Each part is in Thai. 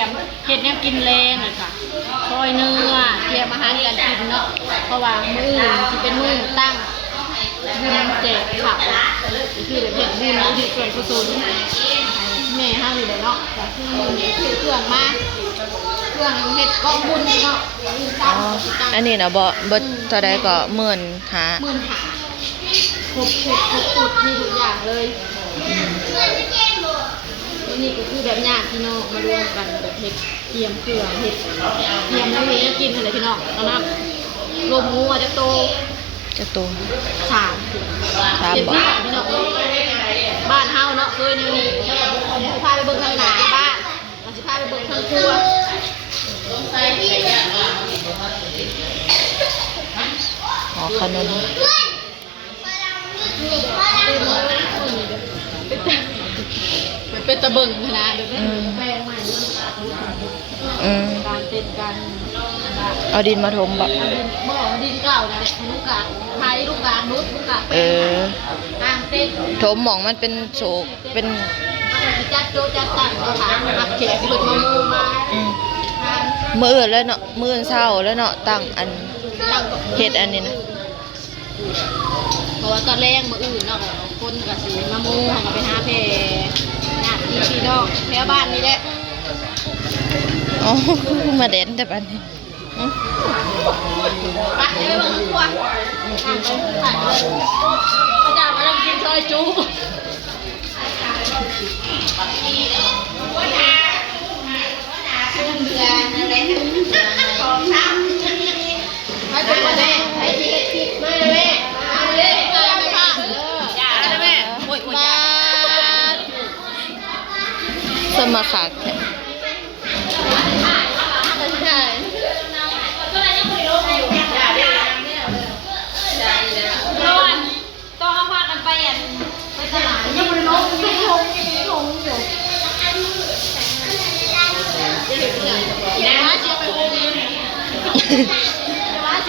ยมเห็ดแนวกินแรงเลยค่ะซอยเนื้อเตรียมอาหารการกินเนาะเพราะว่ามื้อที่เป็นมื้อตั้งบุญแจกข้าวคือแบบเห็ดบุญอุทิศส่วนกุศลแม่ห้าอยู่เลยเนาะแต่คือเครื่องมาเครื่องเห็ดกองบุญเนาะอันนี้นะบ่เท่าใดก็15,000 15,000ครบสุดมีทุกอย่างเลยนี่ก็คือแบบญาติพี่น้องมารวมกันแบบเห็ดเตรียมเครื่องเห็ดเตรียมแล้วเห็ดกินอะไรพี่น้องตอนนั้นรวมงูจะโต3เห็ดบ้านพี่น้องบ้านเฮาเนาะเคยนี่พาไปเบิ่งทางหน้าบ้านเราสิพาไปเบิ่งทางครัวขนมเป็นตะเบิ่งนะเดี๋ยวแป้งใหม่การเต้นการเอาดินมาถมบ่ดินเก่านะลูกกาไทยลูกกานุชลูกกาทางเต้นถมหม่องมันเป็นโศกเป็นจัดโจจัดตั้งเขาถามหักแขกเปิดมามูมามื้ออื่นแล้วเนาะมื้อเช้าแล้วเนาะตั้งอันเฮ็ดอันนี้นะเพราะว่าตอนแรกมื้ออื่นเนาะคนก็สิมามูเฮาก็ไปหาแพญาติพี่น้องแถวบ้านนี่แหละอ๋อมาเด่นแต่บัดนี้ไปเดี๋ยวไปเบิ่งครัวพระเจ้ามาทำกินซอยจุให้เป็นวันแม่ให้ที่คิดมาแม่เอาเลยไม่พลาดจ้าแม่โอ้ยจ้าสมาคักต้องเอาพากันไปตลาดยังไม่ได้ลงอยู่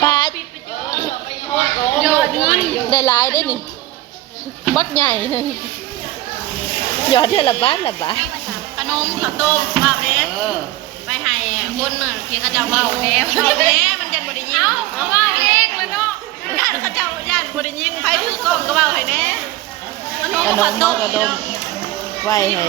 ปาดยอดเงินได้หลายได้นี่บักใหญ่ยอดเท่าละบาทขนมข้าวต้มเบาเด้ไปให้คนที่เขาจะเบาเด้มันยันบ่ได้ยินเอาว่าเองเลยเนาะญาติเขาเจ้าญาติบ่ได้ยินไผถือกล้องก็เบาให้แน่ขนมข้าวต้มไว้ให้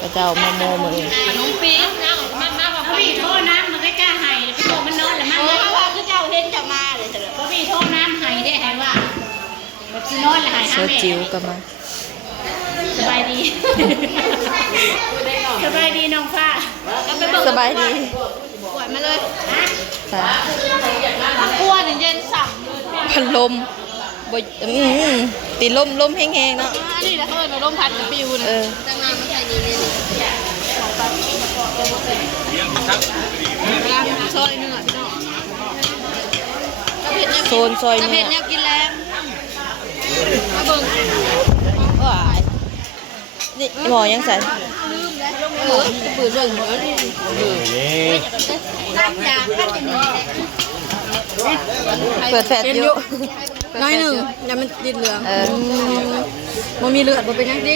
พระเจ้ามาโมมือขนมปี๊บนะมันมาว่าพี่โทษน้ำมันใกล้ๆให้ไปโตมันนอนแล้วมันเพราะว่าคือเจ้าเห็นจะมาเลยเถอะพี่โทษน้ำให้ได้ให้ว่าแบบสินอนแล้วให้โซจิ๋วก็มาสบายดีน้องฟ้าสบายดีปวดมาเลยพักอ้วนเย็นสั่งพันลมบ่ตีลมแห้งๆเนาะอันนี้นะเพิ่นลมพัดกับปิวนะตั้งนานไม่ใช่นี่นี่ซอยนึงอ่ะพี่น้องโซนซอยนึงเผ็ดแนวกินแรงมาเบิ่งนี่หมอยังใส่ปืนเรื่องหมดนี่ตั้งยาตั้งอย่างนี้เปิดแฟลชอยู่น้อยหนึ่งอย่ามันดินเหลืองมันมีเลือดมันเป็นยังดิ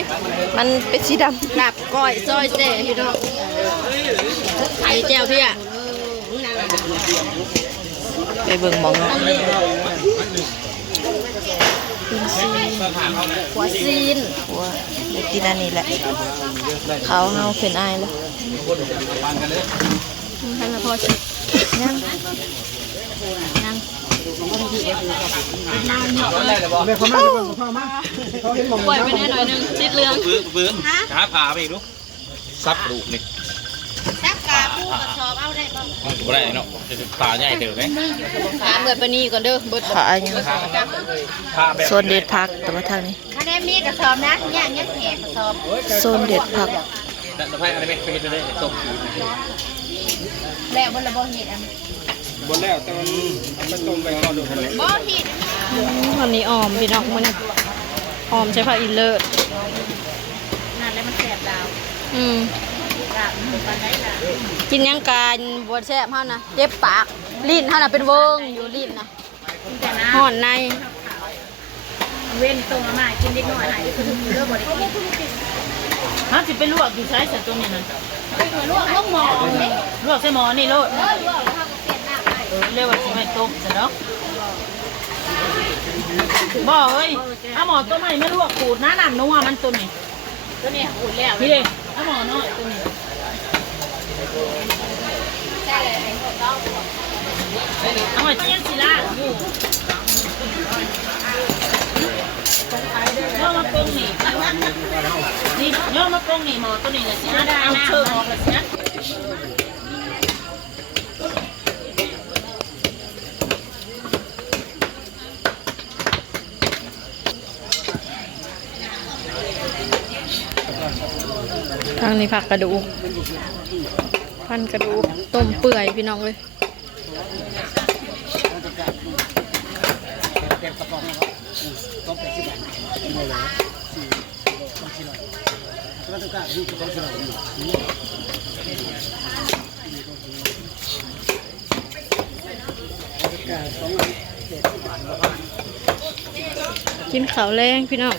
มันเป็นสีดำหลับก้อยซอยเจ๊พี่น้องไข่แจ่วพี่อ่ะไปเบิ่งมองเนาะหัวซีนหัวเดี๋ยวกินอันนี้แหละเขาเฮาเป็นอายแล้วท่านพ่อชิยังปล่อยไปแน่หน่อยนึงติดเรื่องฟื้นหาผ่าไปอีกลูกซับลูกนี่ซับกาปูกระสอบเอาได้ป่ะไม่ได้เนาะจะผ่าใหญ่เดี๋ยวไหมถามเบิดปนีก่อนเด้อเบิดผ่ายังโซนเด็ดผักแต่ว่าทางนี้คะแนนมีกระสอบนะย่างแหกกระสอบโซนเด็ดผักแต่สะพายอะไรไม่เคยได้ต้มแล้วบนระบบเห็ดอันบนแล้วแต่มันไม่ต้มไปก่อนดูทะเลบ่ผิดวันนี้ออมพี่น้องมันออมใช้ผักอินเลิศนั่นแล้วมันแสบดาวกินยังการบวชแซ่บเฮานะเจ็บปากลิ้นเฮานะเป็นเวิงอยู่ลิ้นนะห่อนใน เว้นตรงมากินเล็กน้อยหายคือเริ่มบ่ได้กิน ฮะสิไปลวกอยู่ใช้สัตว์ตัวนี้นั่น ลวกหม้อนี่ ลวกใส่หม้อนี่โลด ลวกแล้วก็เปลี่ยนหน้าให้ เรียกว่าสิไม่ต้มซะเนาะบ่เอ้ยเอาหม้อตัวใหม่ไม่ลวกขูดน้ำนัวมันตัวนี้ ตัวนี้อุ่นแล้ว พี่เด้เอาหม้อน้อยตัวนี้ ใช่เลยต้อง เอาไว้ที่ยังสิล่ะอยู่ย่อมาปรุงนี่นี่ย่อมาปรุงนี่หม้อตัวนี้ละสินะเอาเชิงออกละสินะ ทางนี้ผักกระดูกพันกระดูกต้มเปื่อยพี่น้องเลยกินข้าวแรงพี่น้อง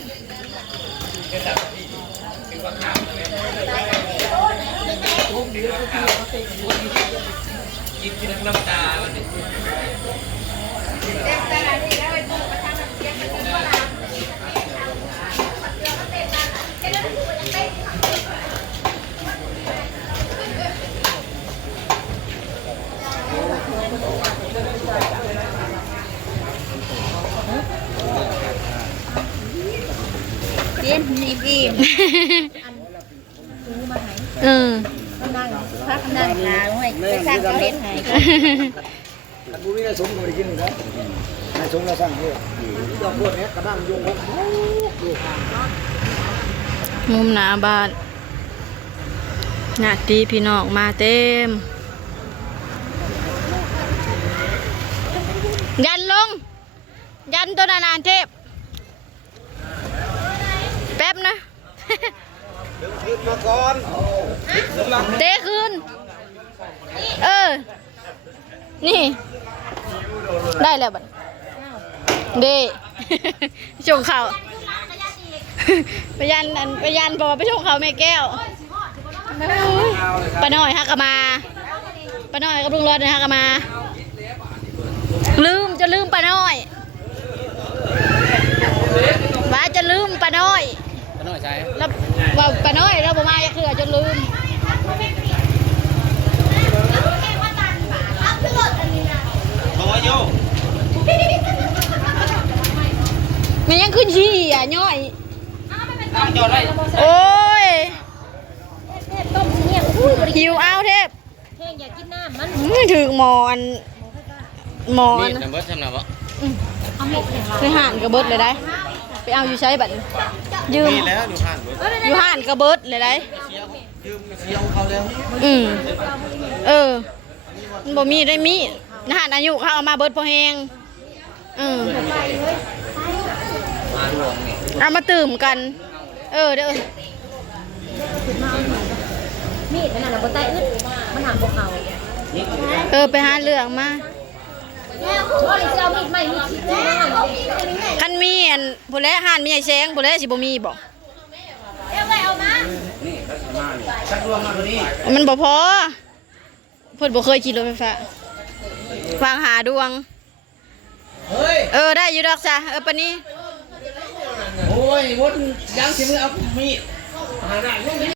กินอิ่มเออ นั่งพักนั่งลาไว้ไปสร้างเขาเฮ็ดให้ อันบุรีได้สมก็ได้กินอยู่แล้วนายสมเราสั่งเลยดอกบัวเนี้ยกระด้างยงหกดูผ่าน มุมหน้าบ้านญาติพี่น้องมาเต็มยันลงยันตัวนาเทพแป๊บนะ ขึ้นมาก่อน เตะคืนนี่ได้แล้วบัดเด้ ชงเขาไปยันบอกว่าไปชงเขาแม่แก้วป้าน้อยฮักกะมาป้าน้อยกับลุงรถฮักกะมาลืมป้าน้อยว่าจะลืมป้าน้อยแล้วว่าป้าน้อยเราบ่มาจะคือจนลืมมันยังขึ้นชี้อ่ะย่อยโอ้ยหิวเอาเทพ เพ่งอยากกินน้ำมัน ถึงหมอนมีดน้ำเบิดทำหนักวะ เอาเม็ดแข็งเรา ไปห่านกระเบิดเลยได้ไปเอาอยู่ใช้บัตรยืม มีแล้วดูผ่านเบิด อยู่ห่านกระเบิดเลยได้ ยืมเสียงเขาแล้ว มันบ่มีได้มีห่านอายุเขาเอามาเบิดพอแหงมาดวงนี่ เอามาตื่มกันเด้อมีดนั่นน่ะบ่ใต้อึดมันหามพวกเขา ไปหาเรื่องมา แล้วเขาเลยจะเอามีดใหม่มีดที่น้อย คันมีอันผู้แลห่านมีไอ้แสงผู้แลสิบ่มีบ่ เอามา ชักดวงมาตัวนี้ มันบ่พอเพิ่นบ่เคยขี่รถไฟฟ้าวางหาดวงได้อยู่ดอกจ้ะปานนี้ โอ้ยวนยังสิมือเอามีดหาได้